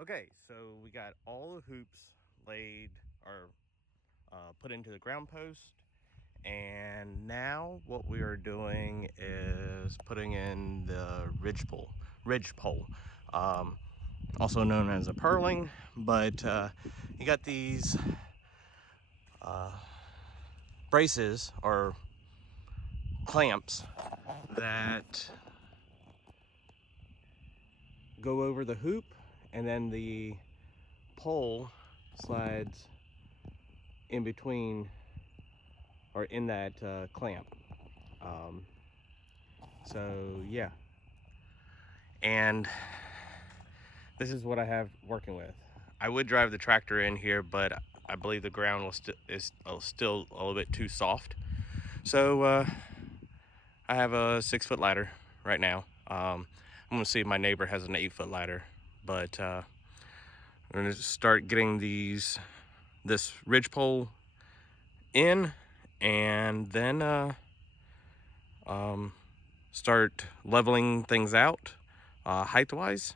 Okay, so we got all the hoops laid or put into the ground post, and now what we are doing is putting in the ridgepole, also known as a purling. But you got these braces or clamps that go over the hoop, and then the pole slides in between or in that clamp. Um, so yeah, and this is what I have working with. I would drive the tractor in here, but I believe the ground is still a little bit too soft. So I have a 6-foot ladder right now. I'm gonna see if my neighbor has an 8-foot ladder, but I'm gonna start getting this ridgepole in, and then start leveling things out height wise,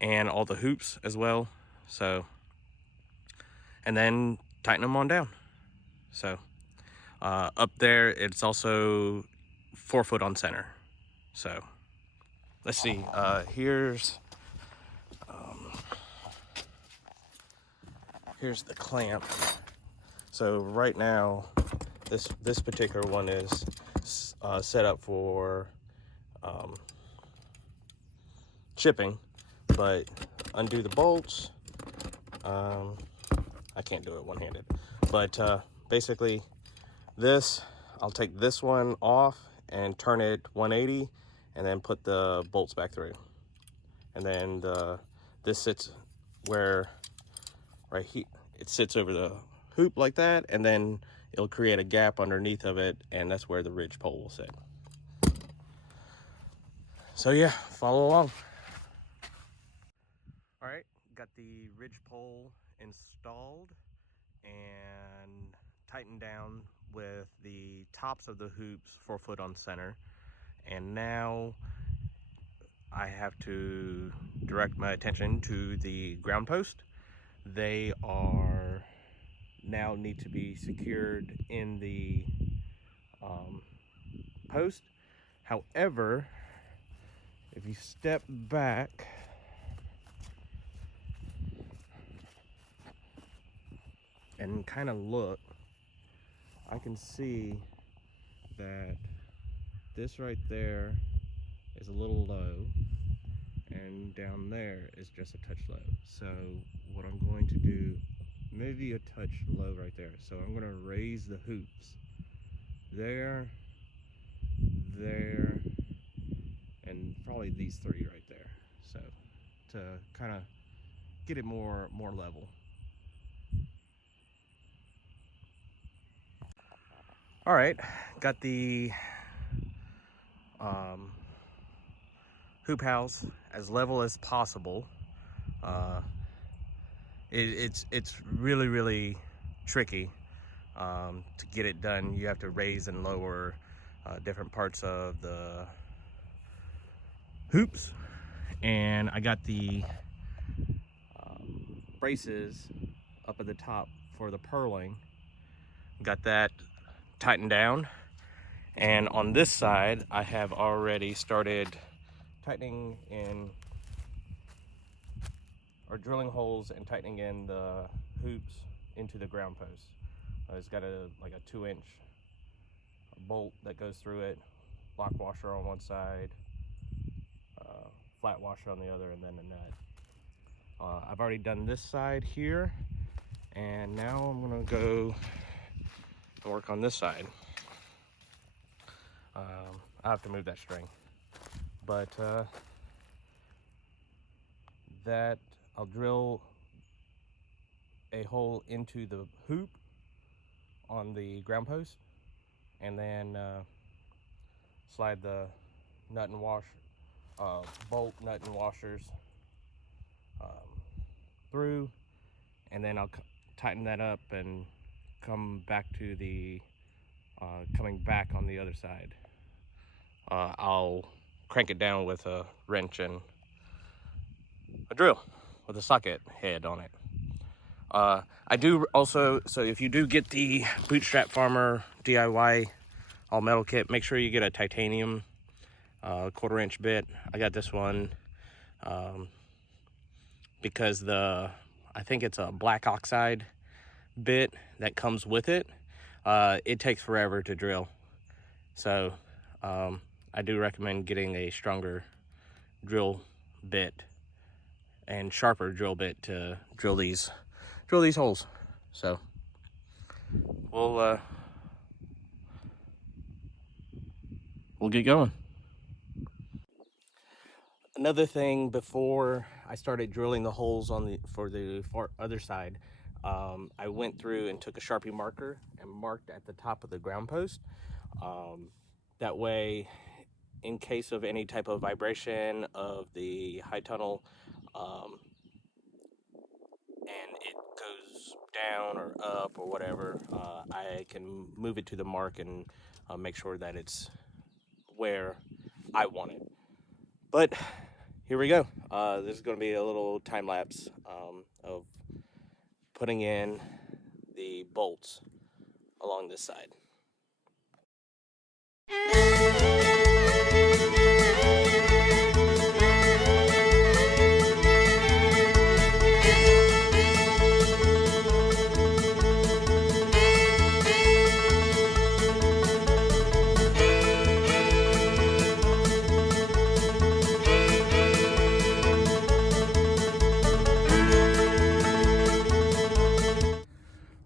and all the hoops as well. So, and then tighten them on down. So up there, it's also 4 foot on center. So let's see. Here's the clamp. So right now, this particular one is set up for shipping, but undo the bolts. I can't do it one-handed, but basically I'll take this one off and turn it 180, and then put the bolts back through. And then this sits where right here, it sits over the hoop like that, and then it'll create a gap underneath of it, and that's where the ridge pole will sit. So yeah, follow along. All right, got the ridge pole installed and tightened down with the tops of the hoops 4 foot on center. And now I have to direct my attention to the ground post. They are now need to be secured in the post. However, if you step back and kind of look, I can see that this right there is a little low, and down there is just a touch low. So what I'm going to do, maybe a touch low right there. So I'm going to raise the hoops there, there, and probably these three right there. So to kind of get it more level. All right, got the hoop house as level as possible. It's really tricky to get it done. You have to raise and lower different parts of the hoops, and I got the braces up at the top for the purling. Got that tightened down, and on this side I have already started tightening in or drilling holes and tightening in the hoops into the ground post. It's got like a 2-inch bolt that goes through it, lock washer on one side, flat washer on the other, and then a nut. I've already done this side here, and now I'm gonna go and work on this side. I have to move that string, but that I'll drill a hole into the hoop on the ground post, and then slide the nut and bolt nut and washers through, and then I'll tighten that up and come back to the coming back on the other side. I'll crank it down with a wrench and a drill with a socket head on it. I do also, so if you do get the Bootstrap Farmer DIY all metal kit, make sure you get a titanium 1/4 inch bit. I got this one because I think it's a black oxide bit that comes with it. It takes forever to drill. So I do recommend getting a stronger drill bit and sharper drill bit to drill these holes. So we'll get going. Another thing before I started drilling the holes for the far other side, I went through and took a Sharpie marker and marked at the top of the ground post. That way, in case of any type of vibration of the high tunnel, and it goes down or up or whatever, I can move it to the mark and make sure that it's where I want it. But here we go. This is going to be a little time lapse of putting in the bolts along this side.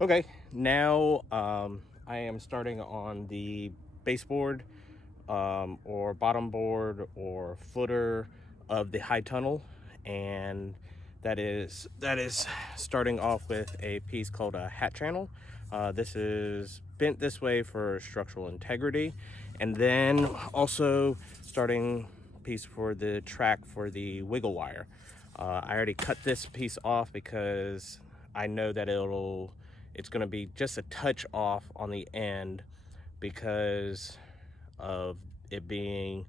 Okay, now I am starting on the baseboard or bottom board or footer of the high tunnel, and that is starting off with a piece called a hat channel. This is bent this way for structural integrity, and then also starting piece for the track for the wiggle wire. I already cut this piece off because I know that it's going to be just a touch off on the end because of it being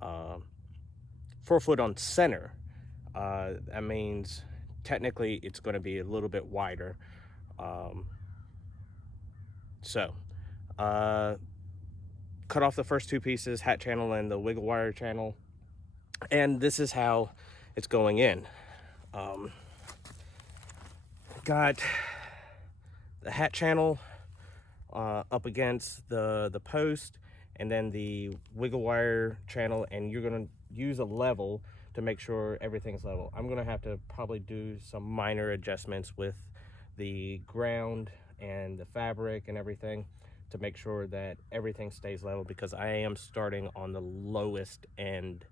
4 foot on center. That means technically it's going to be a little bit wider. So cut off the first 2 pieces, hat channel and the wiggle wire channel, and this is how it's going in. Got the hat channel up against the post, and then the wiggle wire channel, and you're going to use a level to make sure everything's level. I'm going to have to probably do some minor adjustments with the ground and the fabric and everything to make sure that everything stays level, because I am starting on the lowest end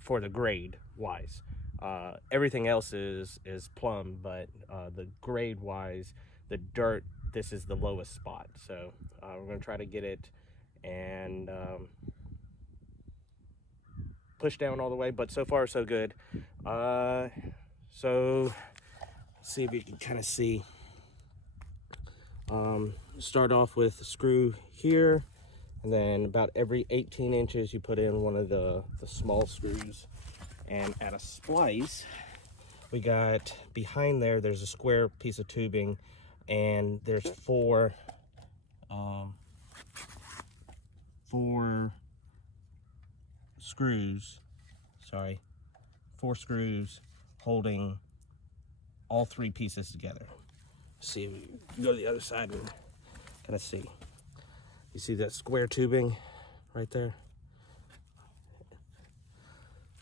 for the grade wise. Everything else is plumb, but the grade wise, the dirt, this is the lowest spot. So we're going to try to get it and push down all the way, but so far so good. So let's see if you can kind of see. Start off with a screw here, and then about every 18 inches you put in one of the small screws. And at a splice, we got behind there's a square piece of tubing, and there's four screws holding all 3 pieces together. See if we go to the other side and kind of see. You see that square tubing right there?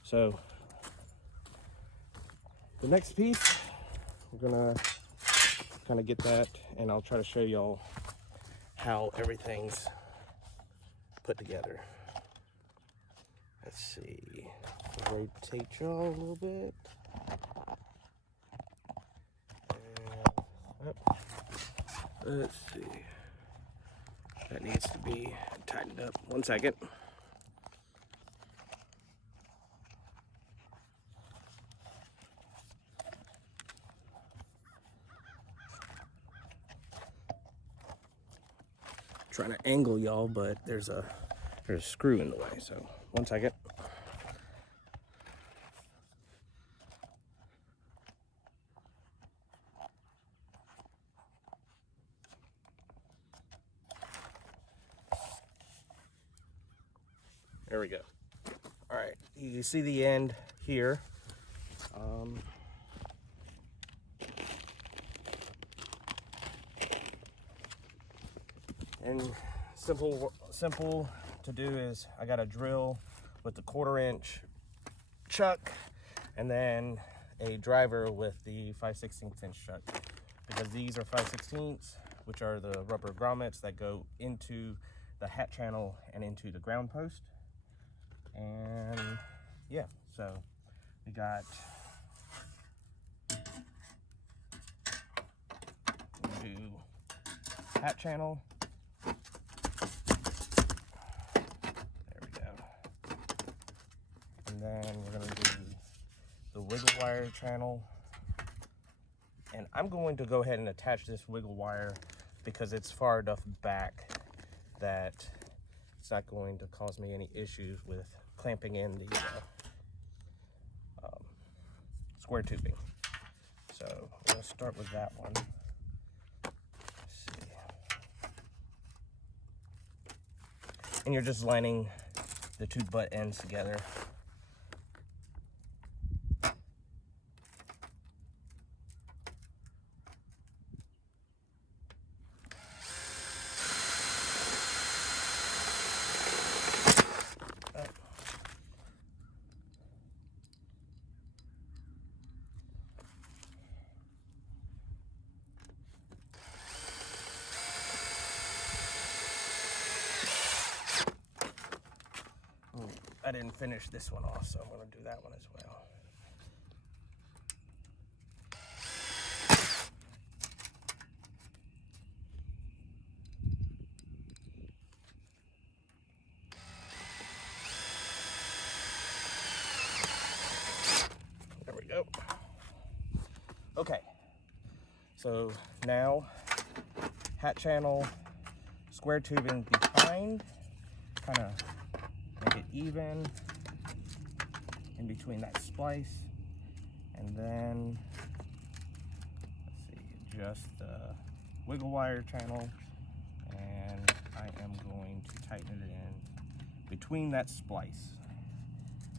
So the next piece, we're gonna kind of get that, and I'll try to show y'all how everything's put together. Let's see, rotate y'all a little bit. And, let's see, that needs to be tightened up. 1 second. Trying to angle y'all, but there's a screw in the way, so 1 second. There we go. All right, you see the end here. And simple to do is I got a drill with the 1/4-inch chuck and then a driver with the 5/16 inch chuck, because these are 5/16, which are the rubber grommets that go into the hat channel and into the ground post. And yeah, so we got hat channel. There we go. And then we're gonna do the wiggle wire channel. And I'm going to go ahead and attach this wiggle wire because it's far enough back that it's not going to cause me any issues with clamping in the square tubing. So we're gonna start with that one. And you're just lining the two butt ends together. I didn't finish this one off, so I'm going to do that one as well. There we go. Okay, so now hat channel, square tubing behind, kind of make it even in between that splice, and then let's see, adjust the wiggle wire channel, and I am going to tighten it in between that splice.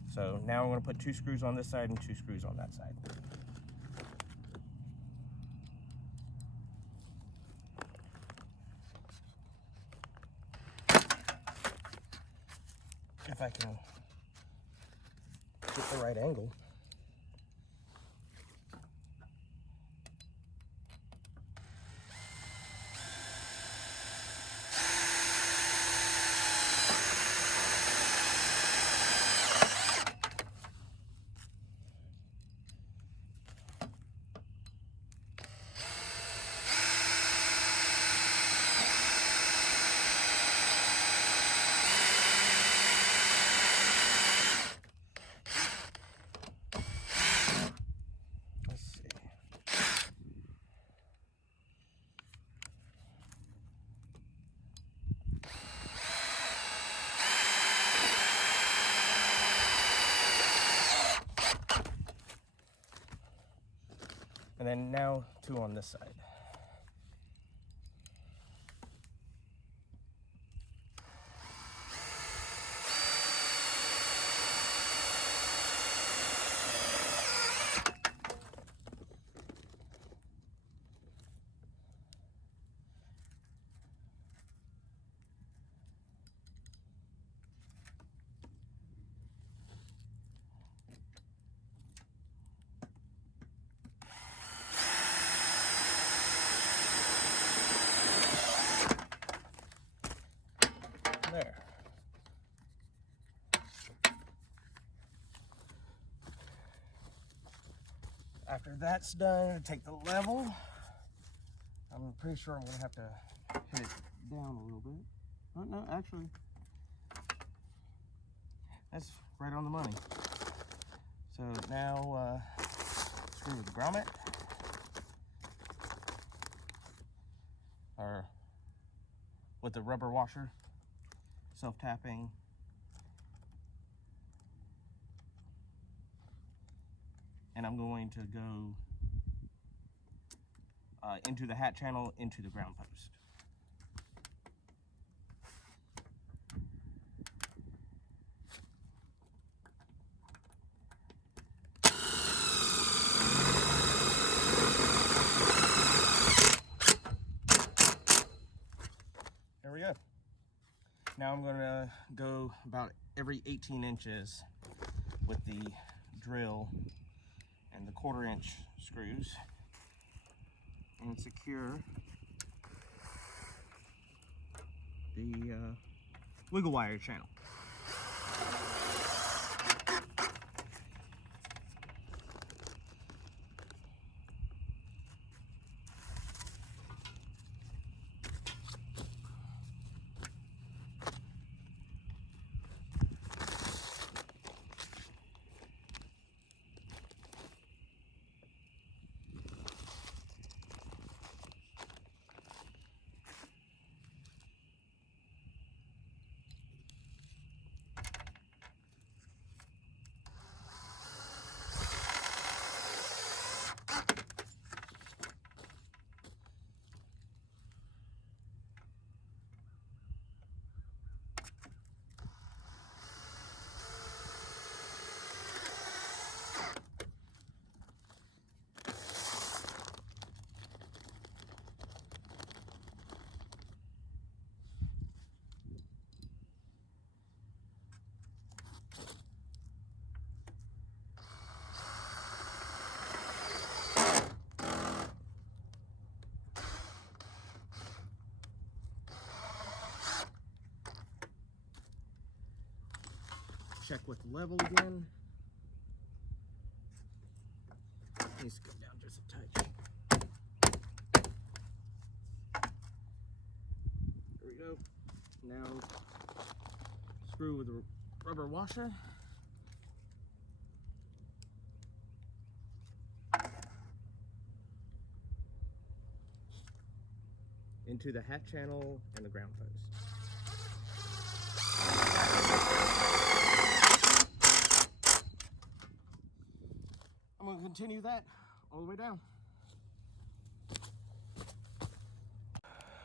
So now I'm going to put 2 screws on this side and 2 screws on that side. If I can get the right angle. And then now 2 on this side. There. After that's done, take the level. I'm pretty sure I'm going to have to hit it down a little bit. Oh, no, actually, that's right on the money. So now, screw with the grommet, or with the rubber washer, self-tapping. And I'm going to go into the hat channel, into the ground post. Now I'm gonna go about every 18 inches with the drill and the 1/4 inch screws and secure the wiggle wire channel. Check with the level again. Needs to go down just a touch. There we go. Now screw with a rubber washer. Into the hat channel and the ground post. I'm going to continue that all the way down.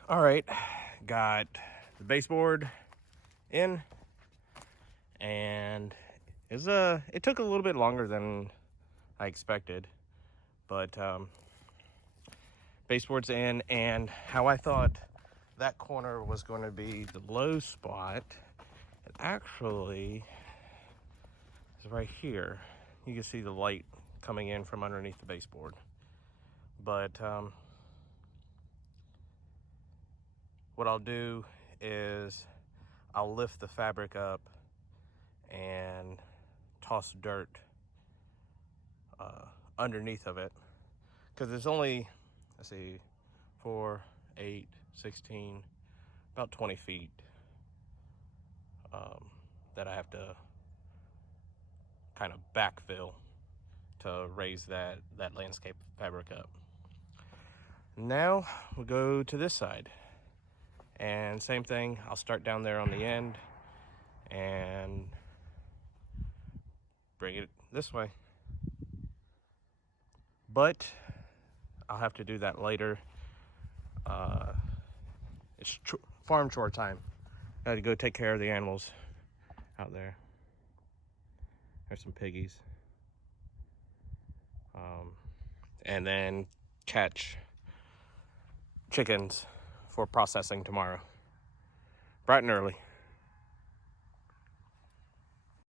All right, got the baseboard in, and it took a little bit longer than I expected, but baseboard's in, and how I thought that corner was going to be the low spot, it actually is right here. You can see the light coming in from underneath the baseboard. But what I'll do is I'll lift the fabric up and toss dirt underneath of it, because there's only, let's see, 4, 8, 16, about 20 feet that I have to kind of backfill to raise that landscape fabric up. Now we'll go to this side, and same thing, I'll start down there on the end and bring it this way. But I'll have to do that later. It's farm chore time. I had to go take care of the animals out there. There's some piggies. And then catch chickens for processing tomorrow, bright and early.